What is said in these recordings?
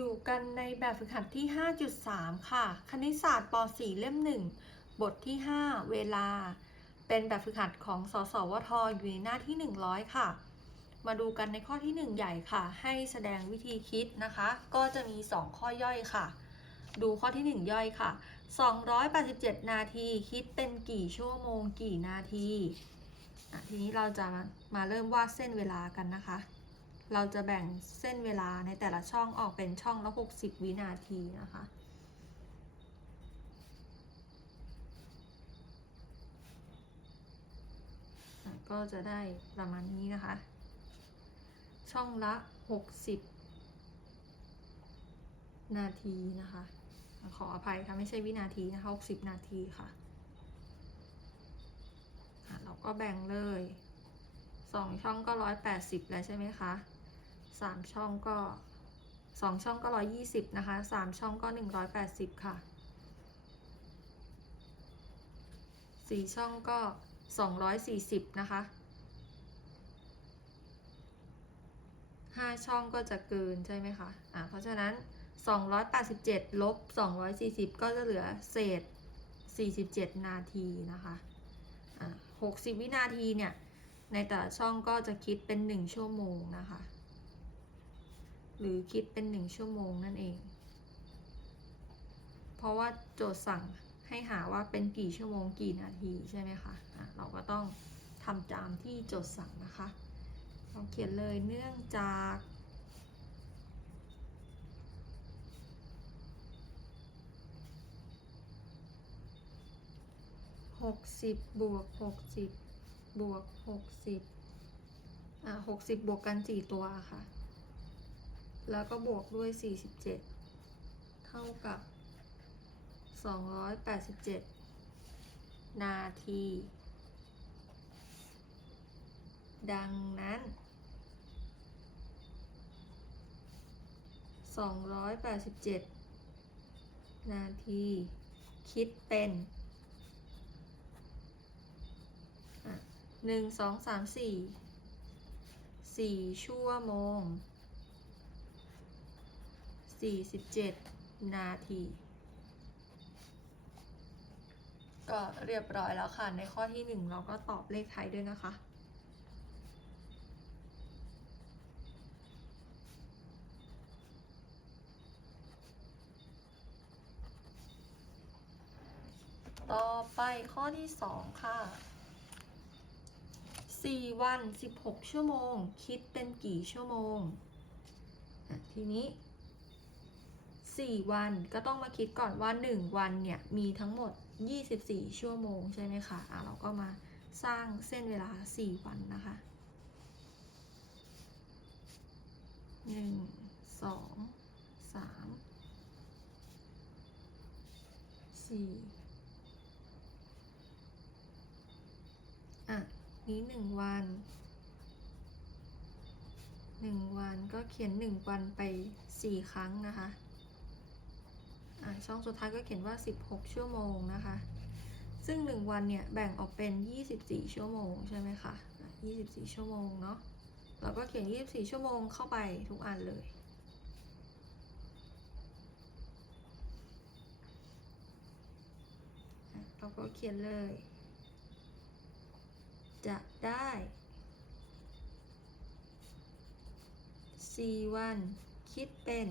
อยู่กันในแบบฝึกหัดที่ 5.3 ค่ะ คณิตศาสตร์ป .4 เล่ม 1 บทที่ 5 เวลา เป็นแบบฝึกหัดของสสวทอยู่ในหน้าที่ 100 ค่ะ มาดูกันในข้อที่ 1 ใหญ่ค่ะ ให้แสดงวิธีคิดนะคะ ก็จะมี 2 ข้อย่อยค่ะ ดูข้อที่ 1 ย่อยค่ะ 287 นาทีคิดเป็นกี่ชั่วโมงกี่นาที ทีนี้เราจะมาเริ่มวาดเส้นเวลากันนะคะ เราจะแบ่งเส้นเวลาในแต่ละช่องออกเป็นช่องละ60 วินาทีนะคะก็จะได้ประมาณนี้นะคะ ช่องละ 60 นาทีนะคะ ขออภัยค่ะ ไม่ใช่วินาทีนะคะ60 นาทีค่ะอะเราก็แบ่งเลย 2 ช่องก็ 180 แล้วใช่ไหมคะ สามช่องก็สองช่องก็ร้อยยี่สิบนะคะสามช่องก็หนึ่งร้อยแปดสิบค่ะสี่ช่องก็สองร้อยสี่สิบนะคะห้าช่องก็จะเกินใช่ไหมคะอ่าเพราะฉะนั้นสองร้อยแปดสิบเจ็ดลบสองร้อยสี่สิบก็จะเหลือเศษสี่สิบเจ็ดนาทีนะคะอ่าหกสิบวินาทีเนี่ยในแต่ช่องก็จะคิดเป็นหนึ่งชั่วโมงนะคะ หรือคิดเป็น1ชั่วโมงนั่นเอง เพราะว่าโจทย์สั่งให้หาว่าเป็นกี่ชั่วโมงกี่นาทีใช่ไหมคะะเราก็ต้องทำตามที่โจทย์สั่งนะคะเราเขียนเลยเนื่องจากหกสิบบวกหกสิบบวกหกสิบอ่าหกสิบบวกกันสี่ตัวค่ะ แล้วก็บวกด้วยสี่สิบเจ็ดเท่ากับสองร้อยแปดสิบเจ็ดนาที ดังนั้นสองร้อยแปดสิบเจ็ดนาที คิดเป็นหนึ่งสองสามสี่สี่ชั่วโมง สี่สิบเจ็ดนาที ก็เรียบร้อยแล้วค่ะ ในข้อที่หนึ่งเราก็ตอบเลขไทยด้วยนะคะต่อไปข้อที่สองค่ะ 4 วัน 16 ชั่วโมง คิดเป็นกี่ชั่วโมง ทีนี้ 4 วันก็ต้องมาคิดก่อนว่า 1 วันเนี่ยมีทั้งหมด 24 ชั่วโมงใช่ไหมคะอะเราก็มาสร้างเส้นเวลา 4 วันนะคะ 1 2 3 4 อะ นี้หนึ่งวันหนึ่งวันก็เขียนหนึ่งวันไปสี่ครั้งนะคะ อะช่องสุดท้ายก็เขียนว่าสิบหกชั่วโมงนะคะ ซึ่งหนึ่งวันเนี่ยแบ่งออกเป็นยี่สิบสี่ชั่วโมงใช่ไหมคะยี่สิบสี่ชั่วโมงเนาะเราก็เขียนยี่สิบสี่ชั่วโมงเข้าไปทุกอันเลยเราก็เขียนเลย จะได้ 4 วันคิดเป็น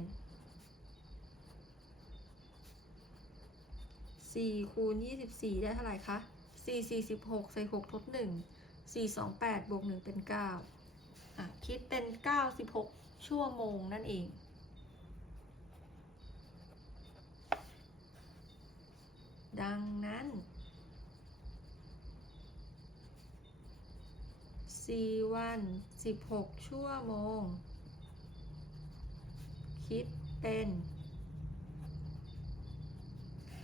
4คูณ24 ได้เท่าไหร่คะ4 46ใส่ 6ทด1 4 2 8 บวก 1 เป็น 9 อะ คิดเป็น 96 ชั่วโมงนั่นเอง ดังนั้นสี่วันสิบหกชั่วโมง คิดเป็น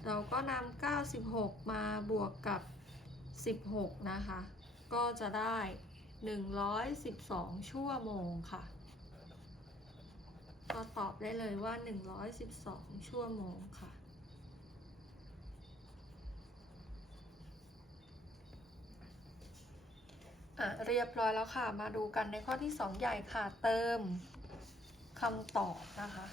เราก็นำเก้าสิบหกมาบวกกับสิบหกนะคะ ก็จะได้หนึ่งร้อยสิบสองชั่วโมงค่ะ ก็ตอบได้เลยว่าหนึ่งร้อยสิบสองชั่วโมงค่ะอะเรียบร้อยแล้วค่ะ มาดูกันในข้อที่ 2 ใหญ่ค่ะ เติมคำตอบนะคะ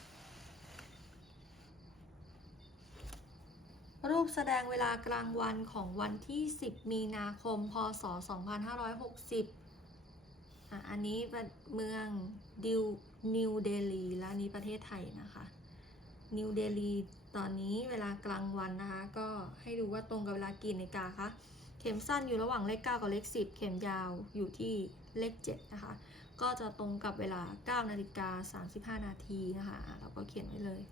รูปแสดงเวลากลางวันของวันที่ 10 มีนาคม พศ 2560อะอันนี้เมืองดิวนิวเดลีและนี้ประเทศไทยนะคะนิวเดลีตอนนี้เวลากลางวันนะคะ ก็ให้ดูว่าตรงกับเวลากี่นาฬิกาคะเข็มสั้นอยู่ระหว่างเลข 9 กับเลข 10 เข็มยาวอยู่ที่เลข 7 นะคะ ก็จะตรงกับเวลา 9 นาฬิกา 35 นาทีนะคะ เราก็เขียนไว้เลย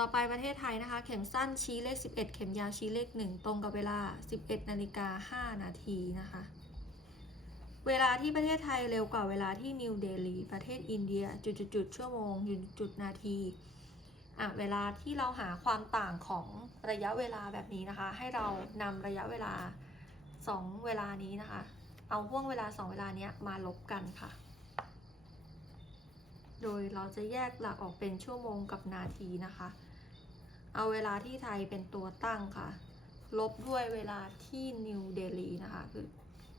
ต่อไปประเทศไทยนะคะ เข็มสั้นชี้เลข 11 เข็มยาวชี้เลข 1 ตรงกับเวลา 11นาฬิกา5นาทีนะคะ เวลาที่ประเทศไทยเร็วกว่าเวลาที่นิวเดลีประเทศอินเดียจุดๆๆชั่วโมงจุดๆนาทีอะเวลาที่เราหาความต่างของระยะเวลาแบบนี้นะคะ ให้เรานำระยะเวลา 2 เวลานี้นะคะ เอาห่วงเวลา 2 เวลานี้มาลบกันค่ะโดยเราจะแยกหลักออกเป็นชั่วโมงกับนาทีนะคะ เอาเวลาที่ไทยเป็นตัวตั้งค่ะ ลบด้วยเวลาที่นิวเดลีนะคะ คือ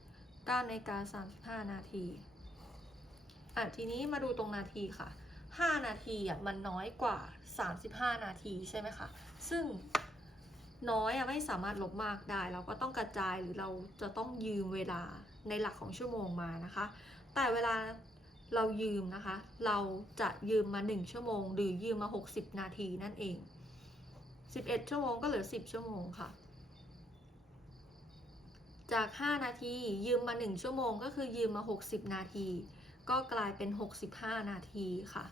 9นาฬิกา35 นาที อะ ทีนี้มาดูตรงนาทีค่ะ 5 นาทีอะมันน้อยกว่า 35 นาทีใช่ไหมคะ ซึ่งน้อยอะไม่สามารถลบมากได้ เราก็ต้องกระจายหรือเราจะต้องยืมเวลาในหลักของชั่วโมงมานะคะ แต่เวลาเรายืมนะคะ เราจะยืมมา 1 ชั่วโมง หรือยืมมา 60 นาทีนั่นเอง 11 ชั่วโมงก็เหลือ 10 ชั่วโมงค่ะ จาก 5 นาทียืมมา 1 ชั่วโมง ก็คือยืมมา 60 นาที ก็กลายเป็น 65 นาทีค่ะ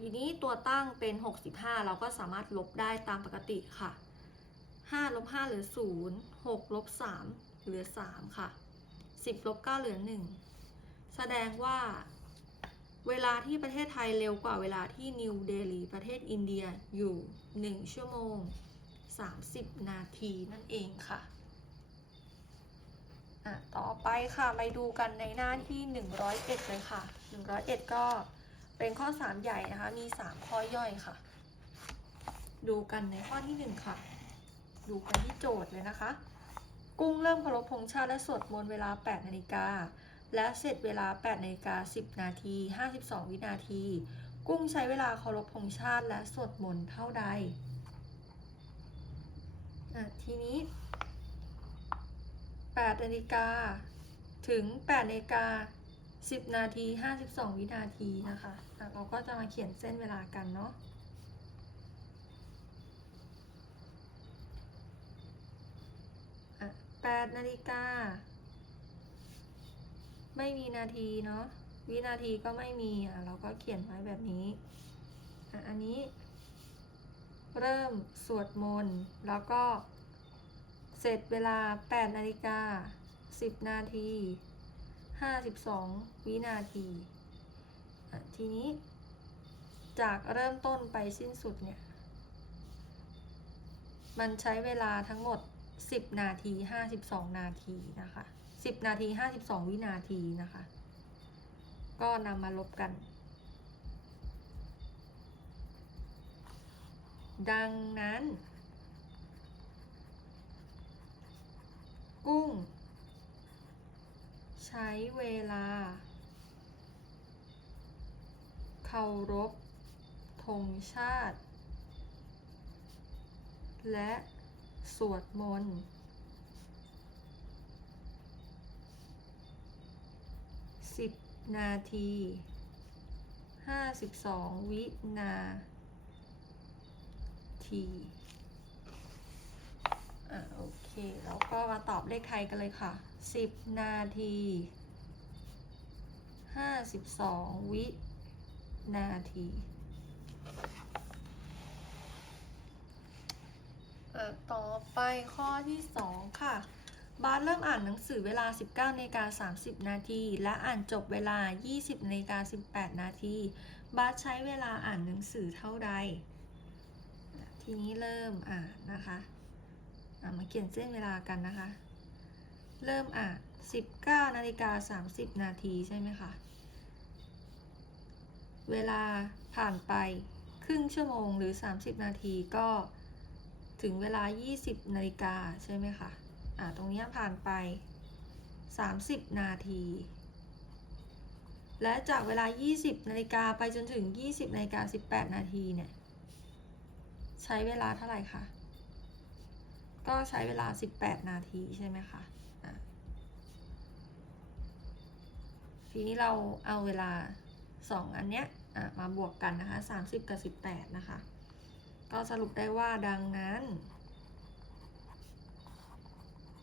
ทีนี้ตัวตั้งเป็น 65 เราก็สามารถลบได้ตามปกติค่ะ 5 ลบ 5 เหลือ 0 6 ลบ 3 เหลือ 3 ค่ะ 10 ลบ 9 เหลือ 1 แสดงว่า เวลาที่ประเทศไทยเร็วกว่าเวลาที่นิวเดลีประเทศอินเดียอยู่ 1 ชั่วโมง 30 นาทีนั่นเองค่ะอะ ต่อไปค่ะไปดูกันในหน้าที่ 101 เลยค่ะ 101 ก็เป็นข้อ 3 ใหญ่นะคะ มี 3 ข้อย่อยค่ะ ดูกันในข้อที่ 1 ค่ะ ดูกันที่โจทย์เลยนะคะ กุ้งเริ่มเคารพธงชาติและสวดมนต์เวลา 8 นาฬิกา และเสร็จเวลา8นาฬิกา10 นาที 52 วินาที กุ้งใช้เวลาเคารพธงชาติและสวดมนต์เท่าใด ทีนี้8นาฬิกาถึง8นาฬิกา10 นาที 52 วินาทีนะคะะเราก็จะมาเขียนเส้นเวลากันเนาะอะ8นาฬิกา ไม่มีนาทีเนาะวินาทีก็ไม่มีอะเราก็เขียนไว้แบบนี้อะอันนี้ เริ่มสวดมนต์แล้วก็เสร็จเวลา8นาฬิกา10 นาที 52 วินาทีอะทีนี้จากเริ่มต้นไปสิ้นสุดเนี่ย มันใช้เวลาทั้งหมด 10 นาที 52 นาทีนะคะ 10 นาที 52 วินาทีนะคะ ก็นำมาลบกัน ดังนั้น กุ้ง ใช้เวลา เคารพธงชาติ และ สวดมนต์สิบนาทีห้าสิบสองวินาทีอะโอเค แล้วก็มาตอบเลขไทยกันเลยค่ะ10นาที52วินาที เอ่อ ต่อไปข้อที่ 2 ค่ะ บาสเริ่มอ่านหนังสือเวลา 19นาฬิกา30 นาที และอ่านจบเวลา 20นาฬิกา18 นาที บาสใช้เวลาอ่านหนังสือเท่าใด ทีนี้เริ่มอ่านนะคะอะมาเขียนเส้นเวลากันนะคะ เริ่มอ่าน19นาฬิกา30 นาทีใช่ไหมคะเวลาผ่านไปครึ่งชั่วโมงหรือ 30 นาทีก็ ถึงเวลา 20นาฬิกาใช่ไหมคะ อ่า ตรงนี้ผ่านไป 30 นาที และจากเวลา 20นาฬิกาไปจนถึง 20นาฬิกา18 นาทีเนี่ย ใช้เวลาเท่าไหร่คะ ก็ใช้เวลา 18 นาทีใช่ไหมคะอะทีนี้เราเอาเวลา 2 อันเนี้ย อะมาบวกกันนะคะ 30 กับ 18 นะคะ ก็สรุปได้ว่าดังนั้น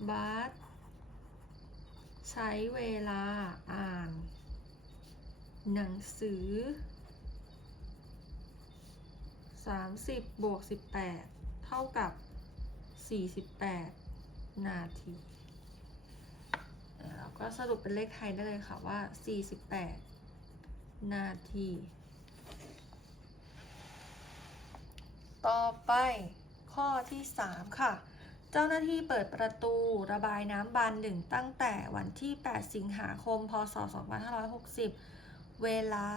บาสใช้เวลาอ่าน หนังสือ 30บวก18 เท่ากับ 48 นาทีเอ่อเราก็สรุปเป็นเลขไทยได้เลยค่ะว่า 48 นาที ต่อไปข้อที่ 3 ค่ะ เจ้าหน้าที่เปิดประตูระบายน้ำบานหนึ่งตั้งแต่วันที่ 8 สิงหาคม พศ 2560 เวลา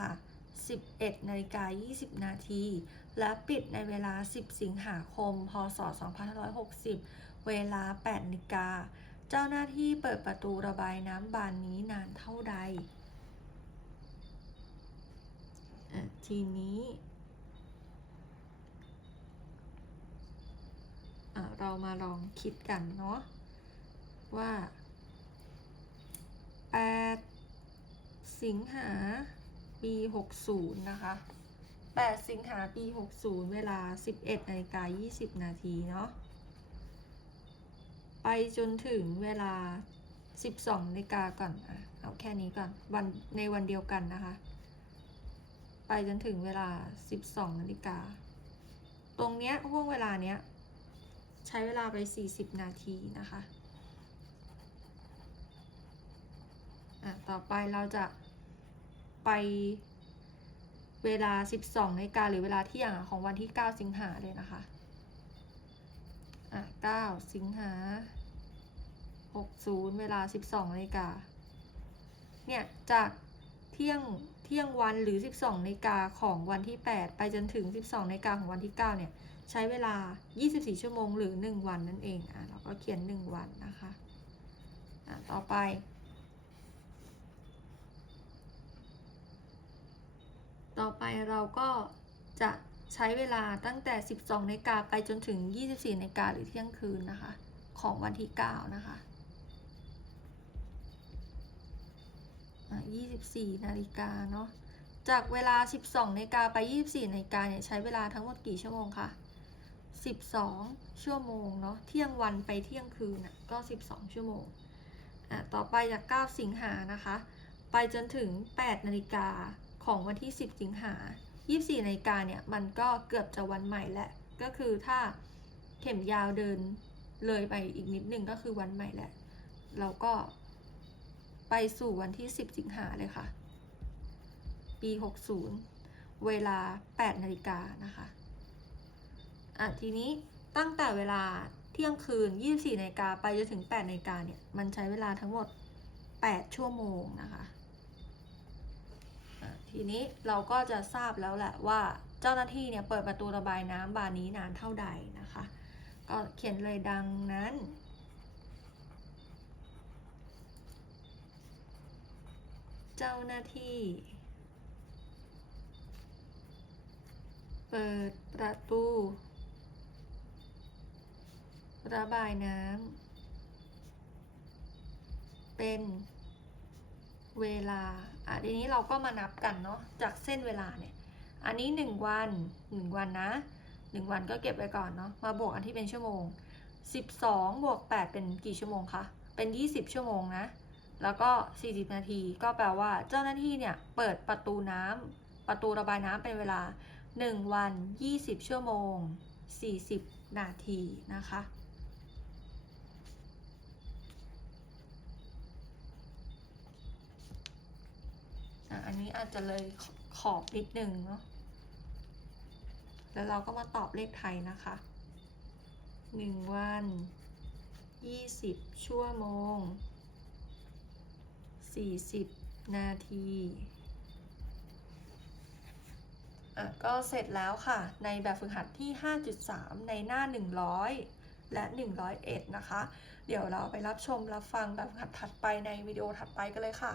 11นาฬิกา20 นาที และปิดในเวลา 10 สิงหาคม พศ 2560 เวลา8นาฬิกา เจ้าหน้าที่เปิดประตูระบายน้ำบานนี้นานเท่าใด ทีนี้อะเรา มาลองคิดกันเนาะว่า 8 สิงหาปี 60 นะคะ 8 สิงหาปี 60 เวลา 11นาฬิกา20 นาทีเนาะไปจนถึงเวลา 12นาฬิกาก่อนอะเอาแค่นี้ก่อนวันในวันเดียวกันนะคะ ไปจนถึงเวลา 12นาฬิกาตรงเนี้ยห่วงเวลาเนี้ย ใช้เวลาไป 40 นาทีนะคะอะต่อไปเราจะไปเวลา 12นาฬิกาหรือเวลาเที่ยงของวันที่ 9 สิงหาเลยนะคะอะ9สิงหา 60 เวลา 12นาฬิกาเนี่ย จากเที่ยงเที่ยงวันหรือ 12นาฬิกาของวันที่ 8 ไปจนถึง 12นาฬิกาของวันที่ 9 เนี่ย ใช้เวลา 24 ชั่วโมงหรือ 1 วันนั่นเองอะเราก็เขียน 1 วันนะคะอะต่อไปต่อไปเราก็จะใช้เวลาตั้งแต่ 12นาฬิกาไปจนถึง 24นาฬิกาหรือเที่ยงคืนนะคะ ของวันที่ 9 นะคะอะ24นาฬิกาเนาะ จากเวลา 12นาฬิกาไป 24นาฬิกาเนี่ยใช้เวลาทั้งหมดกี่ชั่วโมงคะ 12 ชั่วโมงเนาะเที่ยงวันไปเที่ยงคืนน่ะก็ 12 ชั่วโมงอะต่อไปจาก 9 สิงหานะคะ ไปจนถึง 8 นาฬิกาของวันที่ 10 สิงหา 24 นาฬิกาเนี่ย มันก็เกือบจะวันใหม่แหละ ก็คือถ้าเข็มยาวเดินเลยไปอีกนิดนึงก็คือวันใหม่แหละเราก็ไปสู่วันที่ 10 สิงหาเลยค่ะ ปี 60 เวลา 8 นาฬิกานะคะ อะทีนี้ตั้งแต่เวลาเที่ยงคืน 24นาฬิกาไปจนถึง8นาฬิกาเนี่ยมันใช้เวลาทั้งหมด 8 ชั่วโมงนะคะะทีนี้เราก็จะทราบแล้วแหละว่าเจ้าหน้าที่เนี่ยเปิดประตูระบายน้ำบานนี้นานเท่าใดนะคะ ก็เขียนเลยดังนั้น เจ้าหน้าที่ เปิดประตู ระบายน้ำเป็นเวลา อะทีนี้เราก็มานับกันเนาะจากเส้นเวลาเนี่ย อันนี้ 1 วัน 1 วันนะ 1 วันก็เก็บไว้ก่อนเนาะ มาบวกอันที่เป็นชั่วโมง 12 บวก 8 เป็นกี่ชั่วโมงคะ เป็น 20 ชั่วโมงนะ แล้วก็ 40 นาที ก็แปลว่าเจ้าหน้าที่เนี่ยเปิดประตูน้ำประตูระบายน้ำเป็นเวลา 1 วัน 20 ชั่วโมง 40 นาทีนะคะ อันนี้อาจจะเลยขอบนิดนึงเนาะแล้วเราก็มาตอบเลขไทยนะคะหนึ่งวันยี่สิบชั่วโมงสี่สิบนาทีอะก็เสร็จแล้วค่ะ ในแบบฝึกหัดที่ 5.3 ในหน้า 100 และ 101 นะคะ เดี๋ยวเราไปรับชมรับฟังแบบฝึกหัดถัดไปในวิดีโอถัดไปกันเลยค่ะ